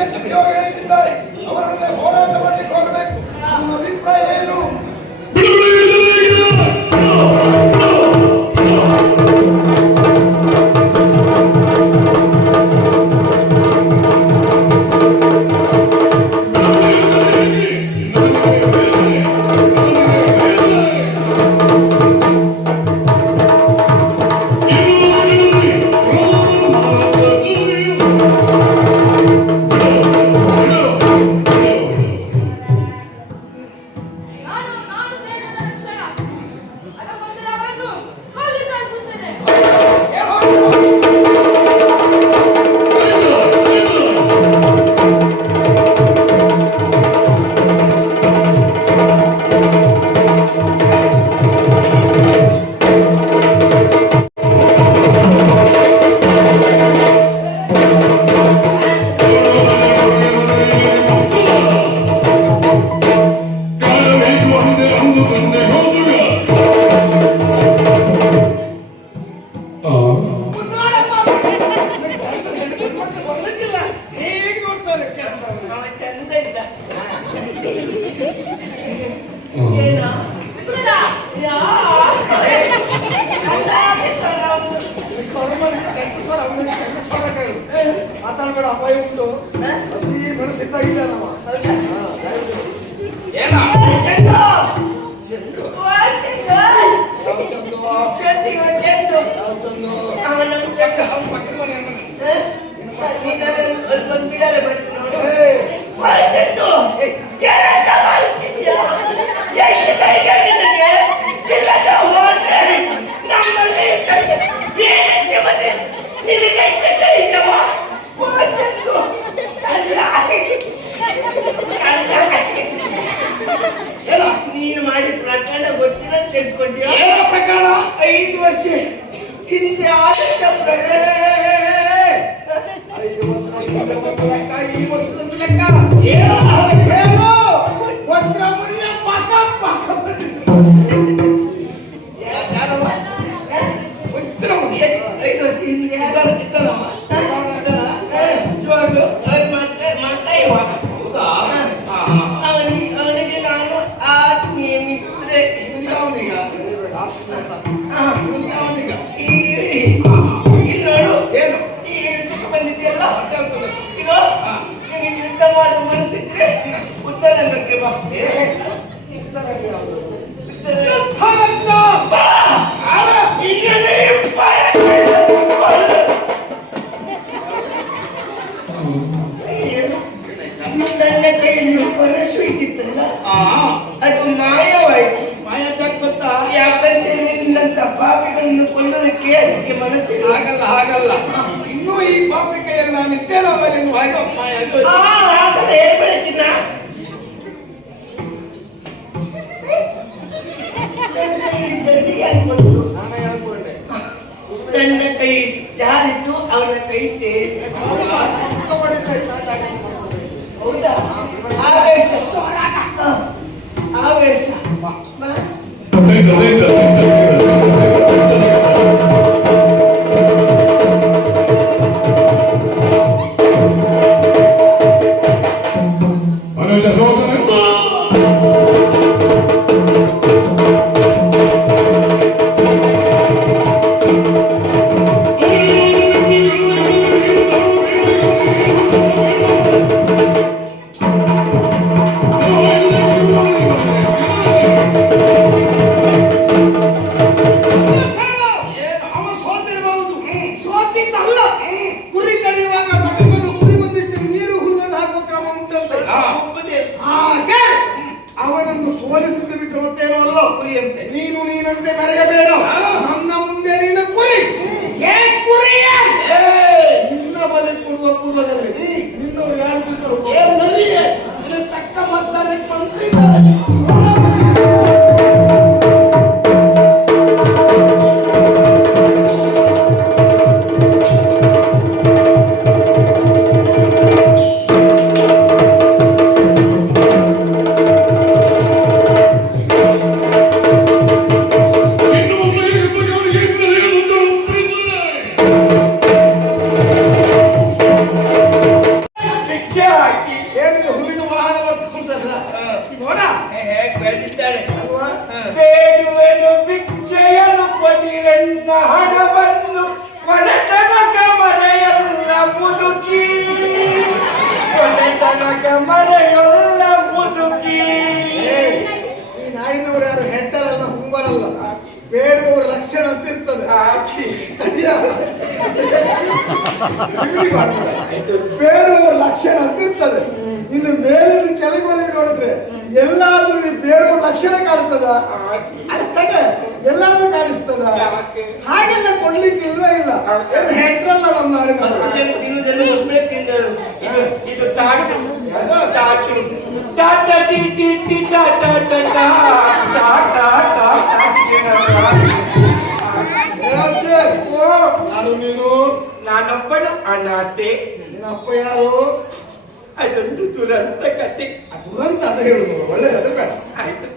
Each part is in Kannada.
ಹೇಳಿಸಿದ್ದಾರೆ. ಅವರೊಡನೆ ಹೋರಾಟ ಮಾಡಲಿಕ್ಕೆ ಹೋಗಬೇಕು. ನನ್ನ ಅಭಿಪ್ರಾಯ ಏನು? ಮಾತಾಡ್ಬೇಡ, ಅಪಾಯ ಉಂಟು. ಹಸಿ ಮೆಣಸಿದ್ದಾಗಿದ್ದಾನವ. ನೀನು ಮಾಡಿ ಪ್ರಕರಣ ಗೊತ್ತಿಲ್ಲ ತಿಳಿಸ್ಕೊಂಡ್ಯ? ಪ್ರಕರಣ 5 ವರ್ಷ ಹಿಂದೆ ಆದಂತ ಪ್ರಕರಣ. 5 ವರ್ಷದ ಲೆಕ್ಕ, ಈ ವರ್ಷದ ಲೆಕ್ಕ ಏನು? ವಕ್ರಮುನಿಯ ಪಾಕ ಪಾಕ ಬಂದಿತ್ತು. 5 ವರ್ಷ ಹಿಂದೆ ಇದ್ದಾನವ. ಅವನಿಗೆ ನಾನು ಆತ್ಮೀಯ ಮಿತ್ರೆ. ಅವನಿಗ ಇಲ್ಲಿ ನೋಡು, ಏನು ಈ ಬಂದಿದೆಯಲ್ಲ, ಇದು ನಿನಗೆ ಯುದ್ಧ ಮಾಡುವ ಮನಸ್ಸಿದ್ರೆ ಉತ್ತರಕ್ಕೆ ಬಾ. ನನ್ನ ಕೈಯಲ್ಲಿ ಪರಶು ಇದ್ದಿತ್ತಲ್ಲ, ಅದು ಮಾಯವಾಯಿತು. ಗೊತ್ತಾ? ಯಾಕಂದ್ರೆ ನಿನ್ನಂತ ಪಾಪಿಗಳನ್ನು ಕೊಲ್ಲೋದಕ್ಕೆ ಅದಕ್ಕೆ ಮನಸ್ಸಿಲ್ಲ. ಹಾಗಲ್ಲ ಇನ್ನೂ ಈ ಪಾಪಿಕೆಯಲ್ಲಿ ನಾನು ಇದ್ದೇನಲ್ಲ ಎನ್ನುವ ಹಾಗೆ ಮಾಯ. ಆಗಲ್ಲ, ಹೇಳ್ಬೇಕಿನ ಅನ್ಕೊಂಡು ನಾನು ಹೇಳ್ಕೊಂಡೆ. ನನ್ನ ಕೈ ಜಾರಿತು, ಅವನ ಕೈ ಸೇರಿ. ಹೌದಾ? ಆವೇಶ ಆವೇಶ. ಹಾಕಿ ಏನಿದೆ ಹುಲ್ಲಿನ ವಾಹನ ಬರ್ತುಂಟಲ್ಲ ನೋಡ ಹೇಗೆ ಬೆಳೆದಿದ್ದಾಳೆ ಅಲ್ವಾ ಬೇಡುವೆನು ಭಿಕ್ಷೆಯನ್ನು ಕೊಡಿರಣ್ಣ ಹಣವನ್ನು ಕೊನೆತನಕ ಮರೆಯಲ್ಲ ಮುದುಕಿ ಕೊನೆತನಕ ಮರೆಯಲ್ಲ ಮುದುಕಿ ಈ ನಾಡಿನವರು ಯಾರು ಹೆಡ್ಡರಲ್ಲ ಹುಂಬರಲ್ಲ ಬೇಡುವವರ ಲಕ್ಷಣ ಅಂತ ಇರ್ತದೆ ಹಾಕಿ ಬೇಡುವವರ ಲಕ್ಷಣ ಅಂತ ಇರ್ತದೆ ಇನ್ನು ಮೇಲಿನ ಕೆಳಗೆ ನೋಡಿದ್ರೆ ಎಲ್ಲಾದ್ರೂ ಈ ಬೇಡುವ ಲಕ್ಷಣ ಕಾಣ್ತದ ಅದು ತಡೆ ಎಲ್ಲಾದ್ರೂ ಕಾಣಿಸ್ತದ ಹಾಗೆಲ್ಲ ಕೊಡ್ಲಿಕ್ಕೆ ಇಲ್ವೇ ಇಲ್ಲ ಏನು ಹೆಡ್ರಲ್ಲ ನಮ್ಮ ನಾಡಿನವರು ತಿನ್ನುವುದನ್ನು ಒಬ್ಬಳೇ ತಿಂದರು ಇದು ಚಾಟು ಚಾಟು ಟಾಟ ಟಿ ಟಿ ಟಿ ಟಾಟ ಟಾಟ ಟಾಟ ಓ ಯಾರು ನೀನು ನಾನೊಬ್ಬನು ಅನಾಥೆ ನಿನ್ನ ಅಪ್ಪ ಯಾರು ಅದೊಂದು ದುರಂತ ಕತೆ ದುರಂತ ಅದ ಹೇಳುದು ಒಳ್ಳೇದು ಬೇಡ ಆಯ್ತು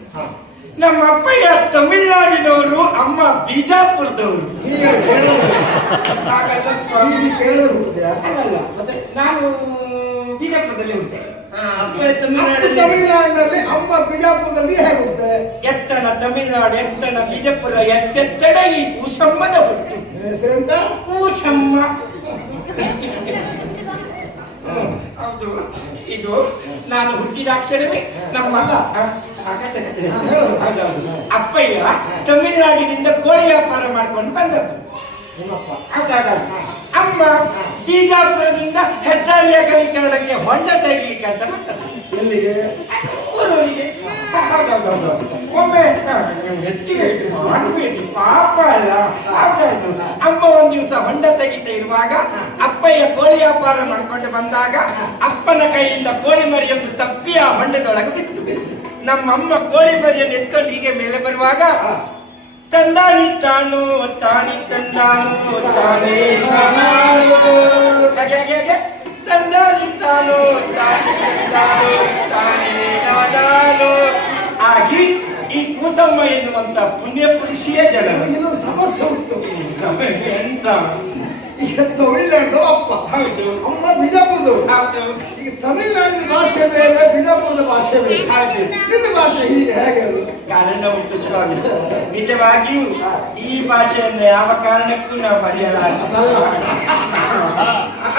ನಮ್ಮ ಅಪ್ಪಯ್ಯ ತಮಿಳ್ನಾಡಿನವರು ಅಮ್ಮ ಬಿಜಾಪುರದವರು ನೀನು ಕೇಳಿದ್ರೆ ಹುಡುಗ ಅಲ್ಲಲ್ಲ ಮತ್ತೆ ನಾನು ಬಿಜಾಪುರದಲ್ಲಿ ಹುಡ್ತೇನೆ ಅಪ್ಪ ತಮಿಳುನಾಡಲ್ಲಿ ತಮಿಳುನಾಡಿನಲ್ಲಿ ಅಮ್ಮ ಬಿಜಾಪುರದಲ್ಲಿ ಹೇಗೆ ಹುಡುಗ ಎತ್ತಣ ತಮಿಳ್ನಾಡು ಎತ್ತಣ ಬಿಜಾಪುರ ಎತ್ತೆತ್ತಡ ಈ ಕೂಸಮ್ಮನ ಹುಟ್ಟು ಹೆಸರೆಂತ ಕೂಸಮ್ಮ ಹೌದು ಇದು ನಾನು ಹುಟ್ಟಿದಾಕ್ಷರವೇ ನಮ್ಮ ಅಪ್ಪಯ್ಯ ತಮಿಳುನಾಡಿನಿಂದ ಕೋಳಿ ವ್ಯಾಪಾರ ಮಾಡ್ಕೊಂಡು ಬಂದದ್ದು ನಿಮ್ಮಪ್ಪ ಹೌದಾಗ ಅಮ್ಮ ಬಿಜಾಪುರದಿಂದ ಹೆದ್ದಾರಿಯ ಕಲಿಕರಣಕ್ಕೆ ಹೊಂಡ ತೆಗಿಲಿಕ್ಕೆ ಅಂತ ಬಂದದ್ದು ಎಲ್ಲಿಗೆ ಊರವರಿಗೆ ಒಮ್ಮೆ ನೀವು ಹೆಚ್ಚಿಗೆ ಮಾಡಬೇಡಿ ಪಾಪ ಅಲ್ಲ ಹೌದೌದು ಅಮ್ಮ ಒಂದ್ ದಿವಸ ಹೊಂಡ ತೆಗಿತಾ ಇರುವಾಗ ಅಪ್ಪಯ್ಯ ಕೋಳಿ ವ್ಯಾಪಾರ ಮಾಡ್ಕೊಂಡು ಬಂದಾಗ ಅಪ್ಪನ ಕೈಯಿಂದ ಕೋಳಿ ಮರಿಯೊಂದು ತಪ್ಪಿ ಆ ಹೊಂಡದೊಳಗೆ ಬಿತ್ತು ನಮ್ಮಮ್ಮ ಕೋಳಿ ಮರಿಯನ್ನು ಎತ್ಕೊಂಡು ಹೀಗೆ ಮೇಲೆ ಬರುವಾಗ ತಂದಾನಿ ತಾನು ತಾನಿ ತಂದಾನು ತಾನೇ ಹಾಗೆ ತಂದಾನಿ ತಾನು ತಾನಿ ತಂದಾನು ತಾನೇ ನಾನಾನು ಆಗಿ ಈ ಕೂಸಮ್ಮ ಎನ್ನುವಂತ ಪುಣ್ಯ ಪುರುಷಿಯ ಜನರು ಇನ್ನೊಂದು ಸಮಸ್ಯೆ ಉಂಟು ಎಂತ ಈಗ ತಮಿಳ್ನಾಡು ಅಪ್ಪ ಹೌದು ಅಮ್ಮ ಬಿಜಾಪುರದವರು ಹೌದು ಈಗ ತಮಿಳ್ನಾಡಿನ ಭಾಷೆ ಬೇರೆ ಬಿಜಾಪುರದ ಭಾಷೆ ಬೇರೆ ಹೌದು ನಿನ್ನ ಭಾಷೆ ಹೀಗೆ ಹೇಗೆ ಅದು ಕಾರಣ ಉಂಟು ಸ್ವಾಮಿ ನಿಜವಾಗಿಯೂ ಈ ಭಾಷೆಯನ್ನು ಯಾವ ಕಾರಣಕ್ಕೂ ನಾವು ಮರೆಯಲಾರ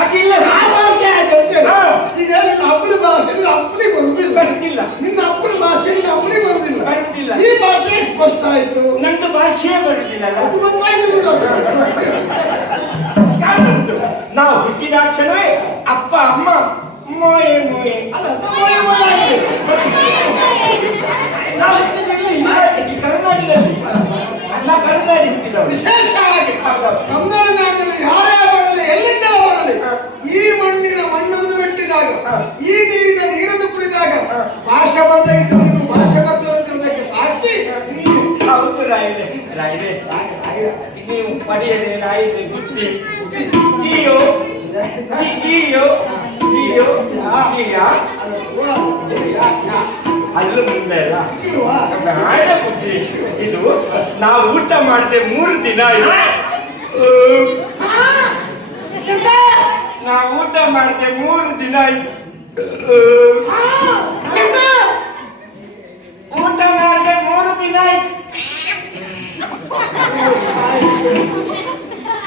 ಅದಿಲ್ಲ ಆ ಭಾಷೆ ಹೇಗೆ ಅಂತೇಳಿ ಹಾ. ಈಗ ನಿನ್ನ ಅಪ್ಪನ ಭಾಷೆಯಲ್ಲಿ ಅಪ್ಪನಿ ಬರುವುದಿಲ್ಲ ಬರುತ್ತಿಲ್ಲ ನಿನ್ನ ಅಪ್ಪನ ಭಾಷೆಯಲ್ಲಿ ಅಪ್ಪನಿ ಬರುವುದಿಲ್ಲ ಬರುತ್ತಿಲ್ಲ ಈ ಭಾಷೆ ಸ್ಪಷ್ಟ ಆಯ್ತು ನಂದು ಭಾಷೆಯೇ ಬರುತ್ತಿಲ್ಲ ಅದು ಗೊತ್ತಾಯ್ತು ಬಿಡು ಕಾರಣ ಉಂಟು ನಾವು ಹುಟ್ಟಿದಾಕ್ಷಣವೇ ಅಪ್ಪ ಅಮ್ಮ ಮೋಯೆ ಮೋಯೆ ಅಲ್ಲ ತಮಿಳು ಆಗಿದೆ. ನಾವು ಹುಟ್ಟಿದಲ್ಲಿ ಈ ಕರ್ನಾಟಕದಲ್ಲಿ ಅಲ್ಲ ಕರ್ನಾಟಕ ಹುಟ್ಟಿದವರು ವಿಶೇಷವಾಗಿ ಕನ್ನಡ ನಾಡಿನಲ್ಲಿ ಯಾರೇ ಬರಲಿ ಎಲ್ಲಿಂದ ಬರಲಿ ಈ ಮಣ್ಣಿನ ಮಣ್ಣನ್ನು ಮೆಟ್ಟಿದಾಗ ಈ ನೀರಿನ ನೀರನ್ನು ಕುಡಿದಾಗ ಭಾಷೆ ಬರ್ದ ಇಟ್ಟವನಿಗೂ ಭಾಷೆ ಬರ್ತದಂತಿರುವುದಕ್ಕೆ ಸಾಕ್ಷಿ ನೀನು ಹೌದು ರಾಯರೇ ರಾಯರೇ ನೀವು ಪಡೆಯದೆ ರಾಯರೇ ಬುದ್ಧಿ ಜಿಯೋ ಜಿಯೋ ಜಿಯೋ ಜಿಯ ಅಲ್ಲೂ ಮುಂದೆ ಅಲ್ಲ ನಾಡ ಬುದ್ಧಿ ಇದು ನಾವು ಊಟ ಮಾಡದೆ 3 ದಿನ ಆಯ್ತು ನಾವು ಊಟ ಮಾಡದೆ 3 ದಿನ ಆಯ್ತು ಊಟ ಮಾಡದೆ 3 ದಿನ ಆಯ್ತು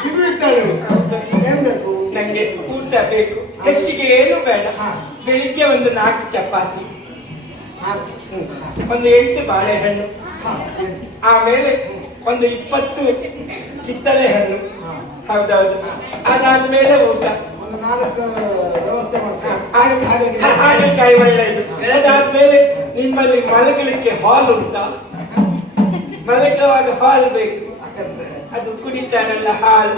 ಇದು ಇದ್ದಾಳೆ ಏನ್ ಬೇಕು ನಂಗೆ ಊಟ ಬೇಕು ಹೆಚ್ಚಿಗೆ ಏನು ಬೇಡ ಬೆಳಿಗ್ಗೆ ಒಂದು 4 ಚಪಾತಿ ಒಂದು 8 ಬಾಳೆಹಣ್ಣು ಆಮೇಲೆ ಒಂದು 20 ಕಿತ್ತಳೆ ಹಣ್ಣು ಹೌದೌದು ಅದಾದ್ಮೇಲೆ ಊಟ ಒಂದು 4 ವ್ಯವಸ್ಥೆ ಮಾಡ್ತಾರೆ ಹಾಗಲಕಾಯಿ ಒಳ್ಳೆಯದು ಅದಾದ್ಮೇಲೆ ನಿಮ್ಮಲ್ಲಿ ಮಲಗಲಿಕ್ಕೆ ಹಾಲ್ ಉಂಟಾ ಮಲಗುವಾಗ ಹಾಲ್ ಬೇಕು ಅದು ಕುಡಿತಾರಲ್ಲ ಹಾಲ್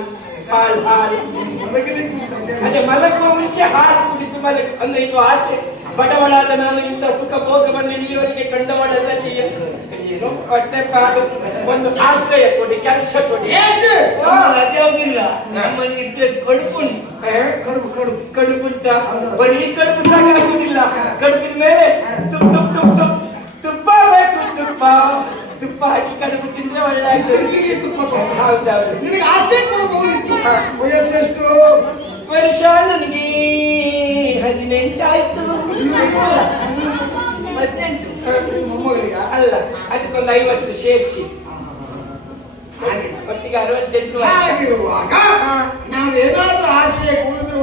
ಹಾಲ್ ಹಾಲ್ ಅದೇ ಮಲಗುವ ಮುಂಚೆ ಹಾಲು ಕುಡಿದು ಅಂದ್ರೆ ಇದು ಆಸೆ ಬಡವಳಾದ ನಾನು ಇಂಥ ಸುಖ ಭೋಗವನ್ನು ಇಲ್ಲಿವರೆಗೆ ಕಂಡವಳೆಲ್ಲ ಏನು ಹೊಟ್ಟೆ ಪಾಡು ಒಂದು ಆಶ್ರಯ ಕೊಡಿ ಕೆಲಸ ಕೊಡಿ ರಜೆ ಹೋಗಿಲ್ಲ ನಮ್ಮಲ್ಲಿ ಇದ್ರೆ ಕಡುಪು ಕಡುಬುಂಟ ಬರೀ ಕಡುಬು ಸಾಕಾಗುವುದಿಲ್ಲ ಕಡುಬಿನ ಮೇಲೆ ತುಪ್ಪ ಬೇಕು ತುಪ್ಪ ಹಾಕಿ ಕಡುಬು ತಿಂದ್ರೆ ಒಳ್ಳೆ ಸಿಹಿ ತುಪ್ಪ ಹೌದೌದು ನಿನಗೆ ಆಸೆ ಕೊಡಬಹುದಿತ್ತು ವಯಸ್ಸೆಷ್ಟು ವರ್ಷ ನನಗೆ 18 ಆಕ್ಸಿಡೆಂಟ್ ಆಯ್ತು. ಮತ್ತೆಂಟು ಮೊಮ್ಮಗಳಿಗ ಅಲ್ಲ ಅದಕ್ಕೊಂದು 50 ಸೇರಿಸಿ ಹಾಗೆ ಒಟ್ಟಿಗೆ 68 ವರ್ಷ. ಹಾಗಿರುವಾಗ ನಾವೇನಾದ್ರೂ ಆಶಯ ಉಳಿದ್ರೆ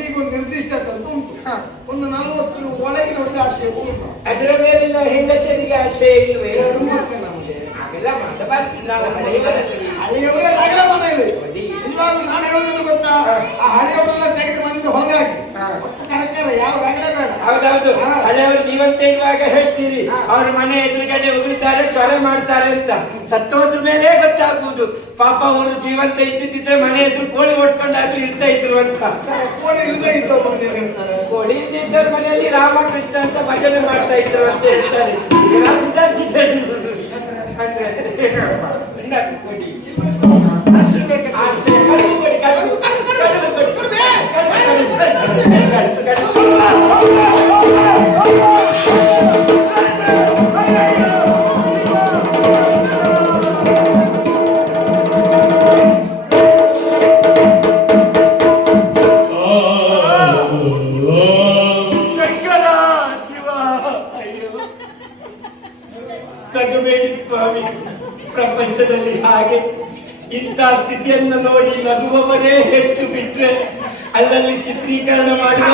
ಈಗೊಂದು ನಿರ್ದಿಷ್ಟ ತಂತು ಉಂಟು. ಹಾ. ಒಂದು 40 ಒಳಗಿನ ಒಂದು ಆಶಯ ಉಂಟು. ಅದರ ಮೇಲಿನ ಹೆಂಗಸರಿಗೆ ಆಶಯ ಇಲ್ವೇ? ಧರ್ಮಕ್ಕೆ ನಮಗೆ ಹಾಗೆಲ್ಲ ಮಾಡಬಾರ್ದು. ನಾವು ಹಳೆಯವರಲ್ಲಿ ಹಳೆಯವರೇ ರಗಳೆ ಮನೆಯಲ್ಲಿ ನೋಡಿ. ಇವಾಗ ನಾನು ಹೇಳೋದನ್ನು ಗೊತ್ತಾ, ಆ ಹಳೆಯವರೆಲ್ಲ ತೆಗೆದು ಮನೆಯಿಂದ ಹೊರಗಾಕಿ ಹಾ. ಕರೆಕ್ಟರ ಯಾವ ರಗಳೆ ಬೇಡ. ಹೌದೌದು. ಹಾ. ಹಳೆಯವರು ಜೀವಂತ ಇರುವಾಗ ಹೇಳ್ತೀರಿ ಹಾ. ಅವ್ರ ಮನೆ ಎದುರುಗಡೆ ಉಗುಳ್ತಾರೆ, ಚೊರೆ ಮಾಡ್ತಾರೆ ಅಂತ. ಸತ್ತೋದ್ರ ಮೇಲೆ ಗೊತ್ತಾಗುವುದು ಪಾಪ ಅವರು ಜೀವಂತ ಇದ್ದಿದ್ರೆ ಮನೆ ಎದುರು ಕೋಳಿ ಓಡಿಸ್ಕೊಂಡಾದ್ರೂ ಇರ್ತಾ ಇದ್ರು ಅಂತ. ಕೋಳಿ ಇಲ್ಲದೆ ಇದ್ದವ ಮನೆ ಹೇಳ್ತಾರೆ. ಕೋಳಿ ಇದ್ದಿದ್ದವ್ರ ಮನೆಯಲ್ಲಿ ರಾಮಕೃಷ್ಣ ಅಂತ ಭಜನೆ ಮಾಡ್ತಾ ಇದ್ರು ಅಂತ ಹೇಳ್ತಾರೆ. ನಾವು ಸುಧಾರಿಸಿದ್ದೇವೆ. ಅಂದ್ರೆ ಇನ್ನಾದ್ರು ಕೊಡಿ. ಆಶಯ ಕಡುಬು ಕೊಡಿ, ಕಡುಬು. ಕಡುಬು ಕೊಡಿ. ಶಂಕರ ಶಿವ, ಅಯ್ಯೋ ನಗಬೇಡಿ ಸ್ವಾಮಿ. ಪ್ರಪಂಚದಲ್ಲಿ ಹಾಗೆ ಇಂಥ ಸ್ಥಿತಿಯನ್ನು ನೋಡಿ ನಗುವವರೇ ಹೆಚ್ಚು ಬಿಟ್ರೆ ಅಲ್ಲಲ್ಲಿ ಚಿತ್ರೀಕರಣ ಮಾಡುವ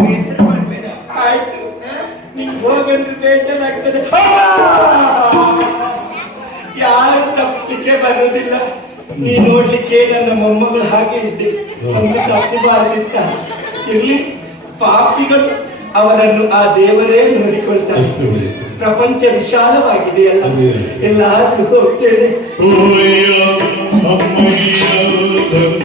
ಬೇಸರ ಮಾಡ್ಬೇಡ. ಆಯ್ತು. ನಿಂಗೆ ಹೋಗಂದ್ರೆ ಬೇಜಾರಾಗ್ತದೆ. ಯಾರು ತಪ್ಪಿಗೆ ಬರೋದಿಲ್ಲ. ನೀ ನೋಡ್ಲಿಕ್ಕೆ ನನ್ನ ಮೊಮ್ಮಗಳು ಹಾಗೆ ಇದ್ದೆ, ಒಂದು ತಪ್ಪಿಬಾರದಿತ್ತ. ಇರ್ಲಿ, ಪಾಪಿಗಳು ಅವರನ್ನು ಆ ದೇವರೇ ನೋಡಿಕೊಳ್ತಾರೆ. ಪ್ರಪಂಚ ವಿಶಾಲವಾಗಿದೆ ಅಲ್ಲ, ಎಲ್ಲಾದ್ರೂ ಹೋಗ್ತೇನೆ.